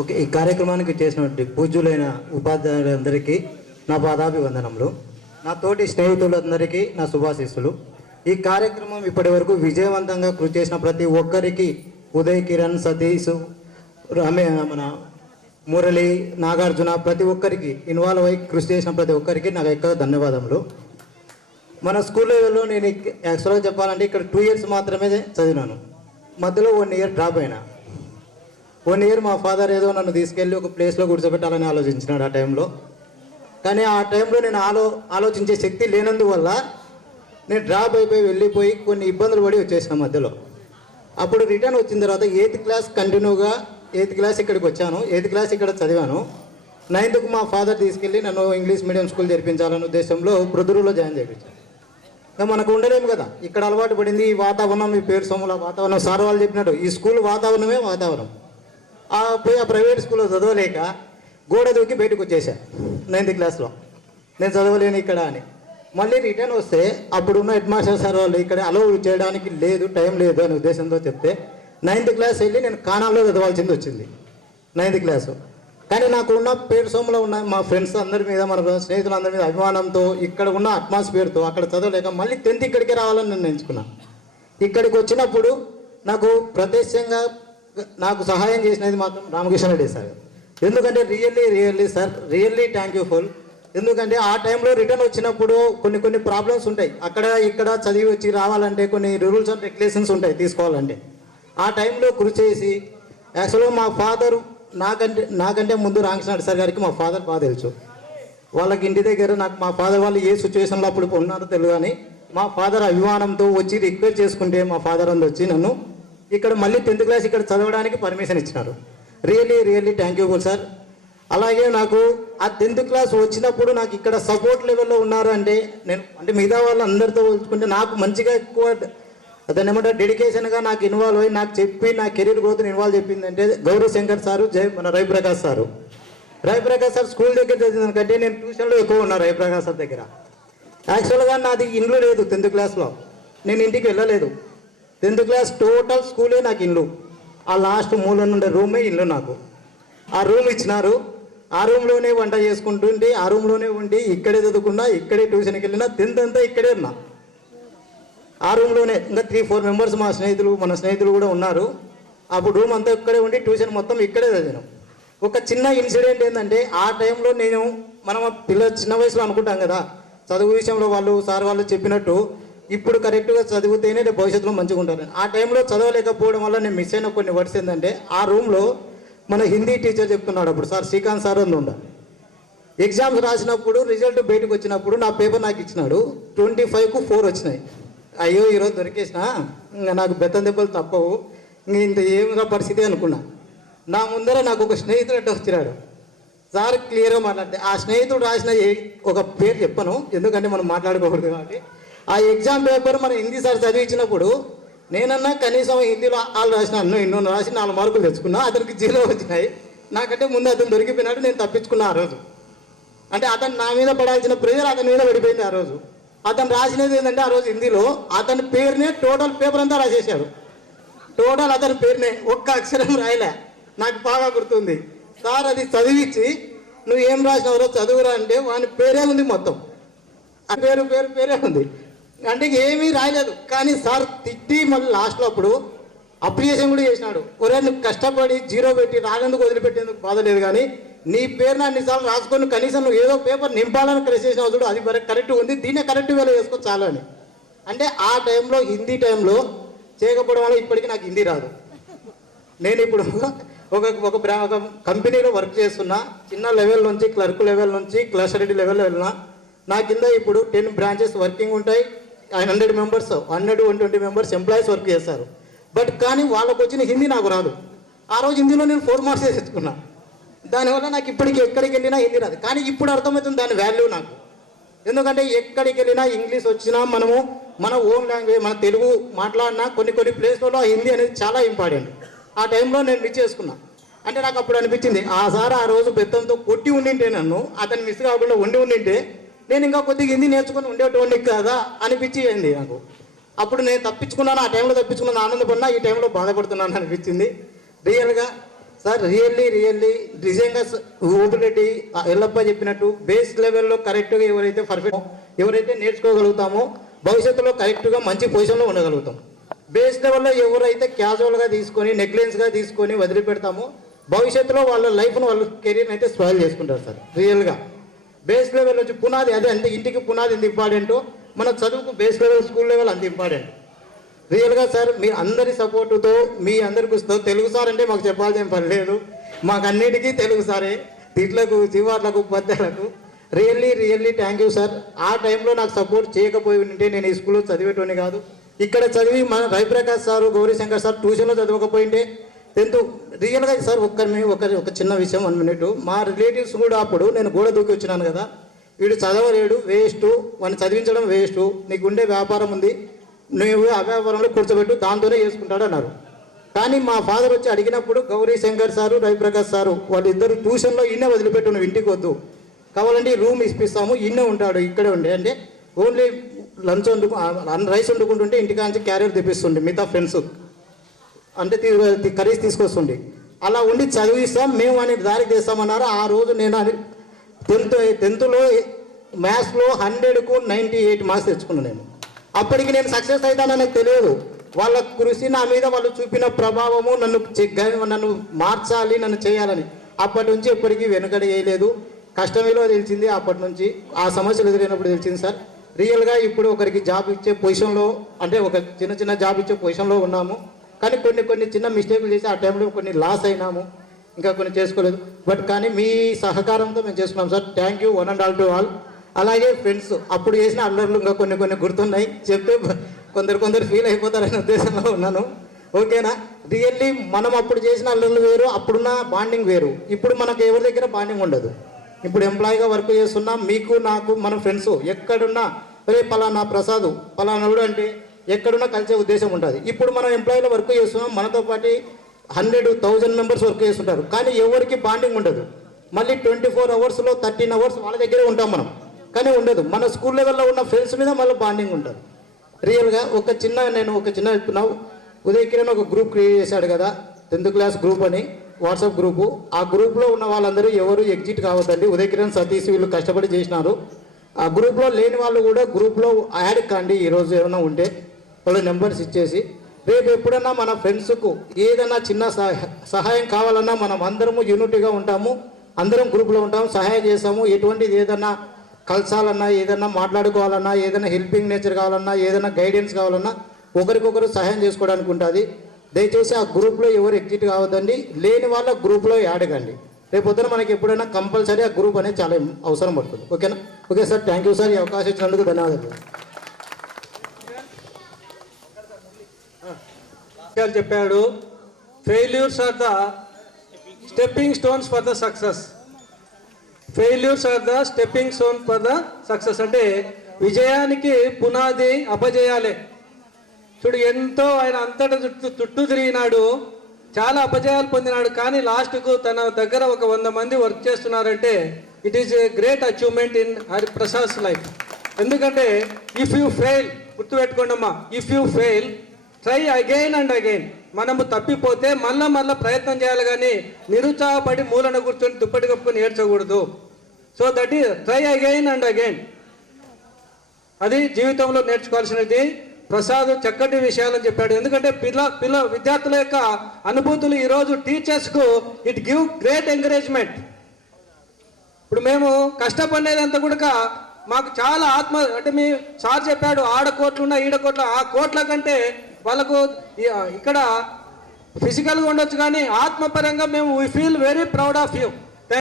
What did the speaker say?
Okay ఈ కార్యక్రమానికి చేసినటువంటి పూజ్యులైన ఉపాధ్యాయులందరికీ నా పాదాభివందనములు. నా తోటి స్నేహితులందరికీ నా శుభాశీస్సులు. ఈ కార్యక్రమం ఇప్పటి వరకు విజయవంతంగా కృషి చేసిన ప్రతి ఒక్కరికి ఉదయ్ కిరణ్ సతీష్ రమే మన మురళి నాగార్జున ప్రతి ఒక్కరికి ఇన్వాల్వ్ అయ్యి కృషి చేసిన ప్రతి ఒక్కరికి నాకు ఎక్కువ ధన్యవాదములు. మన స్కూల్ లెవెల్లో నేను యాక్చువల్గా చెప్పాలంటే ఇక్కడ టూ ఇయర్స్ మాత్రమే చదివినాను. మధ్యలో వన్ ఇయర్ డ్రాప్ అయినా. వన్ ఇయర్ మా ఫాదర్ ఏదో నన్ను తీసుకెళ్ళి ఒక ప్లేస్లో కూర్చోబెట్టాలని ఆలోచించినాడు ఆ టైంలో కానీ ఆ టైంలో నేను ఆలో ఆలోచించే శక్తి లేనందువల్ల నేను డ్రాప్ అయిపోయి వెళ్ళిపోయి కొన్ని ఇబ్బందులు పడి వచ్చేసిన మధ్యలో. అప్పుడు రిటర్న్ వచ్చిన తర్వాత ఎయిత్ క్లాస్ కంటిన్యూగా ఎయిత్ క్లాస్ ఇక్కడికి వచ్చాను. ఎయిత్ క్లాస్ ఇక్కడ చదివాను. నైన్త్కు మా ఫాదర్ తీసుకెళ్ళి నన్ను ఇంగ్లీష్ మీడియం స్కూల్ చేర్పించాలనే ఉద్దేశంలో బృదురులో జాయిన్ చేయించాను ఇంకా మనకు ఉండలేము కదా. ఇక్కడ అలవాటు పడింది ఈ వాతావరణం మీ పేరు సొమ్ముల వాతావరణం. సార్ వాళ్ళు చెప్పినట్టు ఈ స్కూల్ వాతావరణమే వాతావరణం. ఆ పోయి ఆ ప్రైవేట్ స్కూల్లో చదవలేక గోడ దూకి బయటకు వచ్చేసా. నైన్త్ క్లాస్లో నేను చదవలేను ఇక్కడ అని. మళ్ళీ రిటర్న్ వస్తే అప్పుడున్న హెడ్ మాస్టర్ సార్ వాళ్ళు ఇక్కడ అలౌ చేయడానికి లేదు టైం లేదు అనే ఉద్దేశంతో చెప్తే నైన్త్ క్లాస్ వెళ్ళి నేను కానాల్లో చదవాల్సింది వచ్చింది. నైన్త్ క్లాసు కానీ నాకు ఉన్న పేరు సోములో ఉన్న మా ఫ్రెండ్స్ అందరి మీద మన స్నేహితులందరి మీద అభిమానంతో ఇక్కడ ఉన్న అట్మాస్ఫియర్తో అక్కడ చదవలేక మళ్ళీ టెన్త్ ఇక్కడికి రావాలని నేను ఎంచుకున్నాను ఇక్కడికి వచ్చినప్పుడు నాకు ప్రత్యక్షంగా నాకు సహాయం చేసినది మాత్రం రామకృష్ణ రెడ్డి సార్. ఎందుకంటే really really sir really thank you full. ఎందుకంటే ఆ టైంలో రిటర్న్ వచ్చినప్పుడు కొన్ని కొన్ని ప్రాబ్లమ్స్ ఉంటాయి. అక్కడ ఇక్కడ చదివి వచ్చి రావాలంటే కొన్ని రూల్స్ అండ్ రెగ్యులేషన్స్ ఉంటాయి తీసుకోవాలంటే. ఆ టైంలో కృషి చేసి యాక్చువల్గా మా ఫాదర్ నాకంటే నాకంటే ముందు రామకృష్ణ సార్ గారికి మా ఫాదర్ బాగా తెలుసు. వాళ్ళకి ఇంటి దగ్గర నాకు మా ఫాదర్ వాళ్ళు ఏ సిచ్యువేషన్లో అప్పుడు ఉన్నారో తెలియదు కానీ మా ఫాదర్ అభిమానంతో వచ్చి రిక్వెస్ట్ చేసుకుంటే మా ఫాదర్ అందు వచ్చి నన్ను ఇక్కడ మళ్ళీ టెన్త్ క్లాస్ ఇక్కడ చదవడానికి పర్మిషన్ ఇచ్చినారు. Really really thank you sir అలాగే నాకు ఆ టెన్త్ క్లాస్ వచ్చినప్పుడు నాకు ఇక్కడ సపోర్ట్ లెవెల్లో ఉన్నారు అంటే నేను అంటే మిగతా వాళ్ళు అందరితో పోల్చుకుంటే నాకు మంచిగా ఎక్కువ అతను ఏమంటారు డెడికేషన్గా నాకు ఇన్వాల్వ్ అయ్యి నాకు చెప్పి నా కెరీర్ గ్రోత్ని ఇన్వాల్వ్ చెప్పిందంటే గౌరవ్ శంకర్ సారు జై మన Raviprakash sir Raviprakash sir school దగ్గర చదివిన కంటే నేను ట్యూషన్లో ఎక్కువ ఉన్నా రవిప్రకాష్ సార్ దగ్గర. యాక్చువల్గా నాది ఇంట్లో లేదు టెన్త్ క్లాస్లో నేను ఇంటికి వెళ్ళలేదు. టెన్త్ క్లాస్ టోటల్ స్కూలే నాకు ఇల్లు. ఆ లాస్ట్ మూల నుండే రూమే ఇల్లు నాకు. ఆ రూమ్ ఇచ్చినారు. ఆ రూమ్లోనే వంట చేసుకుంటుంటే ఆ రూమ్లోనే ఉండి ఇక్కడే చదువుకున్నా ఇక్కడే ట్యూషన్కి వెళ్ళినా టెన్త్ అంతా ఇక్కడే ఉన్నా. ఆ రూమ్లోనే ఇంకా త్రీ ఫోర్ మెంబర్స్ మా స్నేహితులు మన స్నేహితులు కూడా ఉన్నారు. అప్పుడు రూమ్ అంతా ఇక్కడే ఉండి ట్యూషన్ మొత్తం ఇక్కడే చదివాను. ఒక చిన్న ఇన్సిడెంట్ ఏంటంటే ఆ టైంలో నేను మనం పిల్ల చిన్న వయసులో అనుకుంటాం కదా చదువు విషయంలో వాళ్ళు సార్ వాళ్ళు చెప్పినట్టు ఇప్పుడు కరెక్ట్గా చదివితేనే రేపు భవిష్యత్తులో మంచిగా ఉంటారు ఆ టైంలో చదవలేకపోవడం వల్ల నేను మిస్ అయిన కొన్ని వర్డ్స్ ఏంటంటే ఆ రూమ్లో మన హిందీ టీచర్ చెప్తున్నాడు అప్పుడు సార్ శ్రీకాంత్ సార్ అని ఉండ. ఎగ్జామ్స్ రాసినప్పుడు రిజల్ట్ బయటకు వచ్చినప్పుడు నా పేపర్ నాకు ఇచ్చినాడు. ట్వంటీ ఫైవ్కు ఫోర్ వచ్చినాయి. అయ్యో ఈరోజు దొరికేసిన? నాకు బెత్తం దెబ్బలు తప్పవు. ఇంత ఏమిరా పరిస్థితి అనుకున్నా. నా ముందర నాకు ఒక స్నేహితుడు అడ్డు వచ్చినాడు. సార్ క్లియర్గా మాట్లాడితే ఆ స్నేహితుడు రాసిన ఒక పేరు చెప్పను. ఎందుకంటే మనం మాట్లాడుకోకూడదు కాబట్టి. ఆ ఎగ్జామ్ పేపర్ మన హిందీ సార్ చదివించినప్పుడు నేనన్నా కనీసం హిందీలో వాళ్ళు రాసిన ఎన్నో రాసి నాలుగు మార్కులు తెచ్చుకున్నా అతనికి జీరో వచ్చినాయి. నాకంటే ముందు అతను దొరికిపోయినాడు నేను తప్పించుకున్నా ఆ రోజు. అంటే అతను నా మీద పడాల్సిన ప్రెజర్ అతని మీద పడిపోయింది ఆ రోజు. అతను రాసినది ఏంటంటే ఆ రోజు హిందీలో అతని పేరునే టోటల్ పేపర్ అంతా రాసేసాడు టోటల్ అతని పేరునే ఒక్క అక్షరం రాయలే. నాకు బాగా గుర్తుంది. సార్ అది చదివించి నువ్వు ఏం రాసినావు చదువురా అంటే వాని పేరే ఉంది మొత్తం. ఆ పేరు పేరు పేరే ఉంది. అంటే ఏమీ రాయలేదు. కానీ సార్ తిట్టి మళ్ళీ లాస్ట్లో అప్పుడు అప్రియేషన్ కూడా చేసినాడు. ఒరే నువ్వు కష్టపడి జీరో పెట్టి రానందుకు వదిలిపెట్టేందుకు బాధ లేదు కానీ నీ పేరు నా అన్నిసార్లు రాసుకొని కనీసం నువ్వు ఏదో పేపర్ నింపాలని ప్రెస్ చేసిన చూడు అది కరెక్ట్ ఉంది. దీన్నే కరెక్ట్ వేలో వేసుకో చాలా అని. అంటే ఆ టైంలో హిందీ టైంలో చేయకపోవడం వల్ల ఇప్పటికీ నాకు హిందీ రాదు. నేను ఇప్పుడు ఒక ఒక ఒక కంపెనీలో వర్క్ చేస్తున్నా. చిన్న లెవెల్ నుంచి క్లర్క్ లెవెల్ నుంచి క్లస్టర్ లెవెల్ వెళ్ళినా. నా కింద ఇప్పుడు టెన్ బ్రాంచెస్ వర్కింగ్ ఉంటాయి. Hundred members hundred one twenty members employees work చేస్తారు బట్ కానీ వాళ్ళకు వచ్చిన హిందీ నాకు రాదు. ఆ రోజు హిందీలో నేను ఫోర్ మార్క్స్ తెచ్చుకున్నా దానివల్ల నాకు ఇప్పటికి ఎక్కడికి వెళ్ళినా హిందీ రాదు. కానీ ఇప్పుడు అర్థమవుతుంది దాని వాల్యూ నాకు. ఎందుకంటే ఎక్కడికి వెళ్ళినా ఇంగ్లీష్ వచ్చినా మనము మన ఓన్ లాంగ్వేజ్ మన తెలుగు మాట్లాడినా కొన్ని కొన్ని ప్లేస్లలో హిందీ అనేది చాలా ఇంపార్టెంట్ ఆ టైంలో నేను మిస్ చేసుకున్నా. అంటే నాకు అప్పుడు అనిపించింది ఆ సార్ ఆ రోజు బెత్తంతో కొట్టి ఉండింటే నన్ను అతను మిస్ కాకుండా ఉండి ఉండింటే నేను ఇంకా కొద్దిగా హిందీ నేర్చుకుని ఉండేటోడిని కదా అనిపించింది నాకు. అప్పుడు నేను తప్పించుకున్నాను ఆ టైంలో తప్పించుకున్నాను ఆనందపడినా ఈ టైంలో బాధపడుతున్నాను అనిపించింది. రియల్గా సార్ రియల్లీ రియల్లీ నిజంగా స- ఓపిరెడ్డి ఎల్లప్ప చెప్పినట్టు బేస్ లెవెల్లో కరెక్ట్గా ఎవరైతే పర్ఫెక్ట్ ఎవరైతే నేర్చుకోగలుగుతామో భవిష్యత్తులో కరెక్ట్గా మంచి పొజిషన్లో ఉండగలుగుతాం. బేస్ లెవెల్లో ఎవరైతే క్యాజువల్గా తీసుకొని నెక్లెన్స్గా తీసుకొని వదిలిపెడతామో భవిష్యత్తులో వాళ్ళ లైఫ్ను వాళ్ళ కెరీర్ని అయితే స్పాయిల్ చేసుకుంటారు సార్ రియల్గా. బేస్ లెవెల్ వచ్చి పునాది అదే అంటే ఇంటికి పునాది ఎంత ఇంపార్టెంటో మన చదువుకు బేస్ లెవెల్ స్కూల్ లెవెల్ అంత ఇంపార్టెంట్. రియల్గా సార్ మీ అందరి సపోర్టుతో మీ అందరికి వస్తూ తెలుగు సార్ అంటే మాకు చెప్పాల్సిన పని లేదు. మాకు అన్నిటికీ తెలుగు సారే. తిట్లకు చివాట్లకు పద్యాలకు really really thank you sir ఆ టైంలో నాకు సపోర్ట్ చేయకపోయి ఉంటే నేను ఈ స్కూల్లో చదివేటోని కాదు. ఇక్కడ చదివి మన రవిప్రకాష్ సారు గౌరీశంకర్ సార్ ట్యూషన్లో చదవకపోయింటే టెన్త్ రియల్గా సార్ ఒక్క ఒక ఒక చిన్న విషయం వన్ మినిట్. మా రిలేటివ్స్ కూడా అప్పుడు నేను గోడ దూకి వచ్చినాను కదా. వీడు చదవలేడు వేస్ట్ వాడిని చదివించడం వేస్ట్ నీకు ఉండే వ్యాపారం ఉంది నువ్వు ఆ వ్యాపారంలో కూర్చోబెట్టు దాంతోనే చేసుకుంటాడు అన్నారు. కానీ మా ఫాదర్ వచ్చి అడిగినప్పుడు గౌరీ శంకర్ సారు రవిప్రకాష్ సారు వాళ్ళిద్దరు ట్యూషన్లో ఇన్నే వదిలిపెట్టు నువ్వు ఇంటికి వద్దు. కావాలంటే రూమ్ ఇప్పిస్తాము ఇన్నే ఉంటాడు ఇక్కడే ఉండే. అంటే ఓన్లీ లంచ్ వండుకు రైస్ వండుకుంటుంటే ఇంటికాంచి క్యారియర్ తెప్పిస్తుండే మిగతా ఫ్రెండ్స్ అంటే కర్రీస్ తీసుకొస్తుండే. అలా ఉండి చదివిస్తాం మేము అని దారికి చేస్తామన్నారు ఆ రోజు నేను అది టెన్త్ టెన్త్లో మ్యాథ్స్లో హండ్రెడ్కు నైంటీ ఎయిట్ మార్క్స్ తెచ్చుకున్నాను నేను. అప్పటికి నేను సక్సెస్ అవుతానని నాకు తెలియదు. వాళ్ళ కృషి నా మీద వాళ్ళు చూపిన ప్రభావము నన్ను నన్ను మార్చాలి నన్ను చేయాలని. అప్పటి నుంచి ఎప్పటికీ వెనుకడి వేయలేదు. కష్టమేలో తెలిసింది అప్పటి నుంచి ఆ సమస్యలు ఎదురైనప్పుడు తెలిసింది సార్. రియల్గా ఇప్పుడు ఒకరికి జాబ్ ఇచ్చే పొజిషన్లో అంటే ఒక చిన్న చిన్న జాబ్ ఇచ్చే పొజిషన్లో ఉన్నాము. కానీ కొన్ని కొన్ని చిన్న మిస్టేక్లు చేసి ఆ టైంలో కొన్ని లాస్ అయినాము. ఇంకా కొన్ని చేసుకోలేదు. బట్ కానీ మీ సహకారంతో మేము చేసుకున్నాం sir. Thank you one and all to all అలాగే ఫ్రెండ్స్ అప్పుడు చేసిన అల్లర్లు ఇంకా కొన్ని కొన్ని గుర్తున్నాయి. చెప్తే కొందరు కొందరు ఫీల్ అయిపోతారనే ఉద్దేశంలో ఉన్నాను. ఓకేనా? రియల్లీ మనం అప్పుడు చేసిన అల్లర్లు వేరు అప్పుడున్న బాండింగ్ వేరు. ఇప్పుడు మనకు ఎవరి దగ్గర బాండింగ్ ఉండదు. ఇప్పుడు ఎంప్లాయీగా వర్క్ చేస్తున్నా మీకు నాకు మన ఫ్రెండ్స్ ఎక్కడున్నా రే పలానా ప్రసాద్ పలానాడు అంటే ఎక్కడున్నా కలిసే ఉద్దేశం ఉంటుంది. ఇప్పుడు మనం ఎంప్లాయీలో వర్క్ చేస్తున్నాం మనతో పాటు హండ్రెడ్ థౌజండ్ మెంబర్స్ వర్క్ చేస్తుంటారు. కానీ ఎవరికి బాండింగ్ ఉండదు. మళ్ళీ ట్వంటీ ఫోర్ అవర్స్లో థర్టీన్ అవర్స్ వాళ్ళ దగ్గరే ఉంటాం మనం. కానీ ఉండదు. మన స్కూల్ లెవెల్లో ఉన్న ఫ్రెండ్స్ మీద మళ్ళీ బాండింగ్ ఉంటుంది. రియల్గా ఒక చిన్న నేను ఒక చిన్న చెప్తున్నావు ఉదయ్ కిరణ్ ఒక గ్రూప్ క్రియేట్ చేశాడు కదా టెన్త్ క్లాస్ గ్రూప్ అని వాట్సాప్ గ్రూపు ఆ గ్రూప్లో ఉన్న వాళ్ళందరూ ఎవరు ఎగ్జిట్ కావద్దండి. ఉదయ్ కిరణ్ సతీష్ వీళ్ళు కష్టపడి చేసినారు. ఆ గ్రూప్లో లేని వాళ్ళు కూడా గ్రూప్లో యాడ్ కాండి. ఈరోజు ఏమైనా ఉంటే వాళ్ళ నెంబర్స్ ఇచ్చేసి రేపు ఎప్పుడన్నా మన ఫ్రెండ్స్కు ఏదైనా చిన్న సహ- సహాయం కావాలన్నా మనం అందరము యూనిటీగా ఉంటాము అందరం గ్రూప్లో ఉంటాము సహాయం చేస్తాము. ఎటువంటిది ఏదన్నా కలసాలన్నా ఏదన్నా మాట్లాడుకోవాలన్నా ఏదైనా హెల్పింగ్ నేచర్ కావాలన్నా ఏదైనా గైడెన్స్ కావాలన్నా ఒకరికొకరు సహాయం చేసుకోవడానికి ఉంటుంది. దయచేసి ఆ గ్రూప్లో ఎవరు ఎగ్జిట్ కావద్దండి. లేని వాళ్ళ గ్రూప్లో యాడ్ కండి. రేపు పొద్దున మనకి ఎప్పుడైనా కంపల్సరీ ఆ గ్రూప్ అనేది చాలా అవసరం పడుతుంది. ఓకేనా? Okay sir thank you sir. ఈ అవకాశం ఇచ్చినందుకు ధన్యవాదాలు. విషయాలు చెప్పాడు. Failures are the stepping stones for the success failures are the stepping stone for the success అంటే విజయానికి పునాది అపజయాలే. చూడు ఎంతో ఆయన అంతటా చుట్టూ చుట్టూ తిరిగినాడు. చాలా అపజయాలు పొందినాడు. కానీ లాస్ట్కు తన దగ్గర ఒక వంద మంది వర్క్ చేస్తున్నారంటే it is a great achievement in Hari Prasad life ఎందుకంటే ఇఫ్ యూ ఫెయిల్ గుర్తుపెట్టుకోండి అమ్మా if you fail try again and again మనము తప్పిపోతే మళ్ళా మళ్ళీ ప్రయత్నం చేయాలి కానీ నిరుత్సాహపడి మూలన కూర్చొని దుప్పటి కప్పుకొని ఏడ్చకూడదు. సో దట్ ఈ ట్రై అగైన్ అండ్ అగైన్ అది జీవితంలో నేర్చుకోవాల్సినది. ప్రసాద్ చక్కటి విషయాలని చెప్పాడు. ఎందుకంటే పిల్ల పిల్ల విద్యార్థుల యొక్క అనుభూతులు ఈరోజు టీచర్స్కు ఇట్ గివ్ గ్రేట్ ఎంకరేజ్మెంట్ ఇప్పుడు మేము కష్టపడేదంతా కూడా మాకు చాలా ఆత్మ అంటే మీ సార్ చెప్పాడు ఆడ కోట్లున్నా ఈడ కోట్ల ఆ కోట్ల కంటే వాళ్ళకు ఇక్కడ ఫిజికల్గా ఉండొచ్చు కానీ ఆత్మపరంగా మేము we feel very proud of you